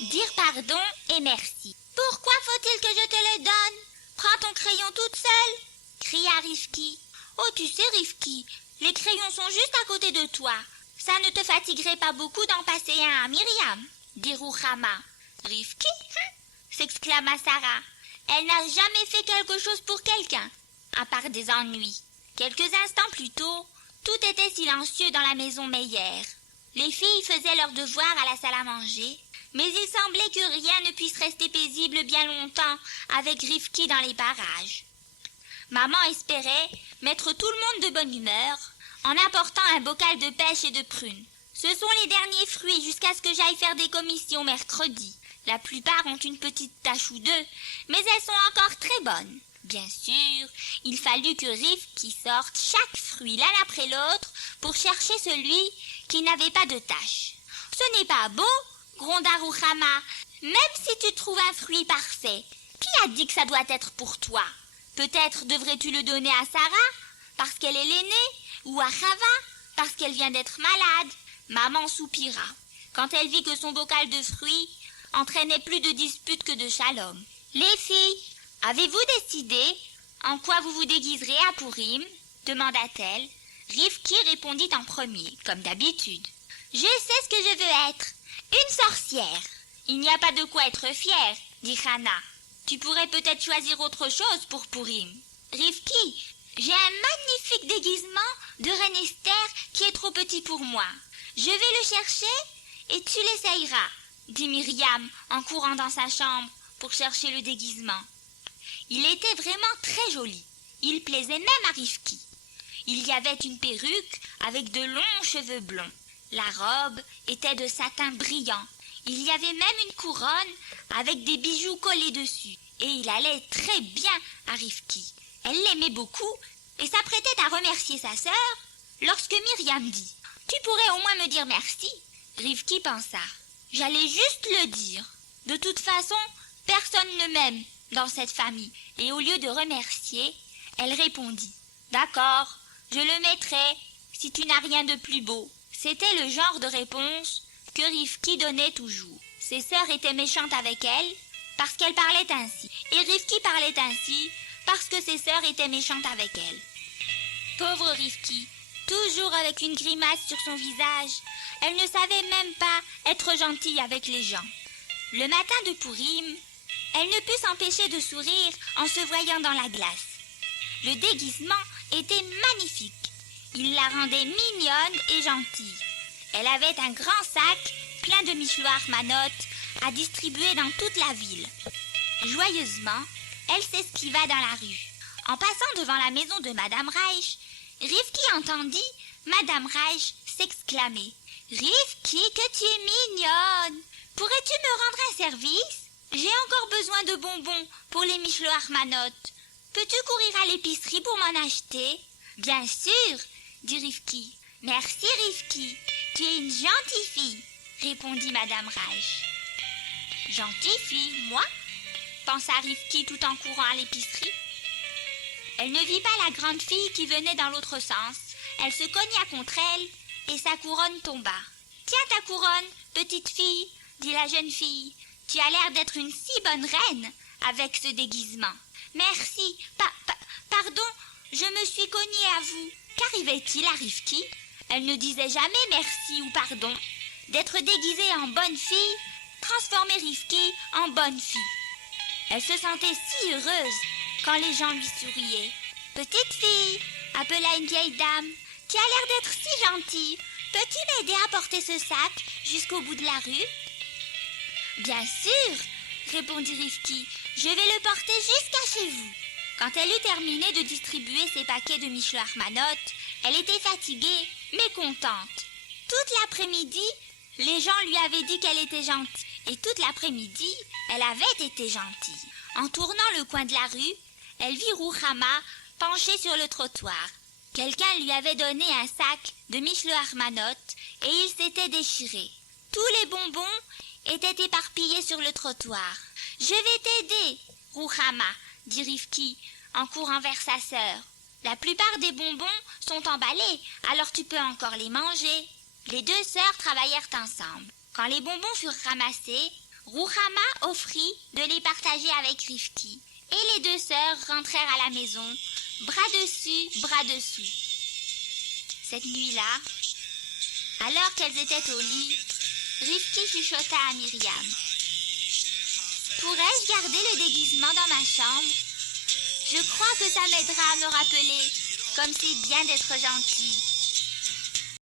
dire pardon et merci. Pourquoi faut-il que je te le donne? Prends ton crayon toute seule, cria Rifki. Oh, tu sais, Rifki, les crayons sont juste à côté de toi. Ça ne te fatiguerait pas beaucoup d'en passer un à Myriam, dit Rouhama. Rifki s'exclama Sarah. Elle n'a jamais fait quelque chose pour quelqu'un, à part des ennuis. Quelques instants plus tôt, tout était silencieux dans la maison Meyer. Les filles faisaient leurs devoirs à la salle à manger, mais il semblait que rien ne puisse rester paisible bien longtemps avec Rifki dans les parages. Maman espérait mettre tout le monde de bonne humeur en apportant un bocal de pêche et de prunes. Ce sont les derniers fruits jusqu'à ce que j'aille faire des commissions mercredi. La plupart ont une petite tache ou deux, mais elles sont encore très bonnes. Bien sûr, il fallut que Rifki sorte chaque fruit l'un après l'autre pour chercher celui qui n'avait pas de tache. « Ce n'est pas beau ?» gronda Rouhama. « Même si tu trouves un fruit parfait, qui a dit que ça doit être pour toi? Peut-être devrais-tu le donner à Sarah, parce qu'elle est l'aînée, ou à Chava, parce qu'elle vient d'être malade. » Maman soupira, quand elle vit que son bocal de fruits entraînait plus de disputes que de shalom. « Les filles, avez-vous décidé en quoi vous vous déguiserez à Pourim ?» demanda-t-elle. Rifki répondit en premier, comme d'habitude. « Je sais ce que je veux être, une sorcière. »« Il n'y a pas de quoi être fière, » dit Hana. « Tu pourrais peut-être choisir autre chose pour Pourim. »« Rifki, j'ai un magnifique déguisement de Reine Esther qui est trop petit pour moi. Je vais le chercher et tu l'essayeras, » dit Myriam en courant dans sa chambre pour chercher le déguisement. Il était vraiment très joli. Il plaisait même à Rifki. Il y avait une perruque avec de longs cheveux blonds. La robe était de satin brillant. Il y avait même une couronne avec des bijoux collés dessus. Et il allait très bien à Rifki. Elle l'aimait beaucoup et s'apprêtait à remercier sa sœur lorsque Myriam dit « Tu pourrais au moins me dire merci ?» Rifki pensa « J'allais juste le dire. De toute façon, personne ne m'aime dans cette famille. » Et au lieu de remercier, elle répondit « D'accord, je le mettrai si tu n'as rien de plus beau. » C'était le genre de réponse que Rifki donnait toujours. Ses sœurs étaient méchantes avec elle parce qu'elle parlait ainsi. Et Rifki parlait ainsi parce que ses sœurs étaient méchantes avec elle. Pauvre Rifki, toujours avec une grimace sur son visage, elle ne savait même pas être gentille avec les gens. Le matin de Pourim, elle ne put s'empêcher de sourire en se voyant dans la glace. Le déguisement était magnifique. Il la rendait mignonne et gentille. Elle avait un grand sac plein de michelot manot à distribuer dans toute la ville. Joyeusement, elle s'esquiva dans la rue. En passant devant la maison de Madame Reich, Rifki entendit Madame Reich s'exclamer « Rifki, que tu es mignonne! Pourrais-tu me rendre un service? J'ai encore besoin de bonbons pour les michelot manot. Peux-tu courir à l'épicerie pour m'en acheter? » « Bien sûr, » dit Rifki. « Merci Rifki, tu es une gentille fille, » répondit Madame Reich. « Gentille fille, moi ?» pensa Rifki tout en courant à l'épicerie. Elle ne vit pas la grande fille qui venait dans l'autre sens. Elle se cogna contre elle et sa couronne tomba. « Tiens ta couronne, petite fille, » dit la jeune fille. « Tu as l'air d'être une si bonne reine avec ce déguisement. »« Merci, pardon, je me suis cognée à vous. » Qu'arrivait-il à Rifki? Elle ne disait jamais merci ou pardon. D'être déguisée en bonne fille transformait Rifki en bonne fille. Elle se sentait si heureuse quand les gens lui souriaient. « Petite fille, » appela une vieille dame, « tu as l'air d'être si gentille. Peux-tu m'aider à porter ce sac jusqu'au bout de la rue ?»« Bien sûr, » répondit Rifki, « je vais le porter jusqu'à chez vous. » Quand elle eut terminé de distribuer ses paquets de michelot manot, elle était fatiguée, mais contente. Toute l'après-midi, les gens lui avaient dit qu'elle était gentille. Et toute l'après-midi, elle avait été gentille. En tournant le coin de la rue, elle vit Rouhama penchée sur le trottoir. Quelqu'un lui avait donné un sac de michelot manot et il s'était déchiré. Tous les bonbons étaient éparpillés sur le trottoir. « Je vais t'aider, Rouhama, » dit Rifki en courant vers sa sœur. « La plupart des bonbons sont emballés, alors tu peux encore les manger. » Les deux sœurs travaillèrent ensemble. Quand les bonbons furent ramassés, Rouhama offrit de les partager avec Rifki, et les deux sœurs rentrèrent à la maison, bras dessus, bras dessous. Cette nuit-là, alors qu'elles étaient au lit, Rifki chuchota à Myriam. « Pourrais-je garder le déguisement dans ma chambre? Je crois que ça m'aidera à me rappeler comme c'est bien d'être gentil. »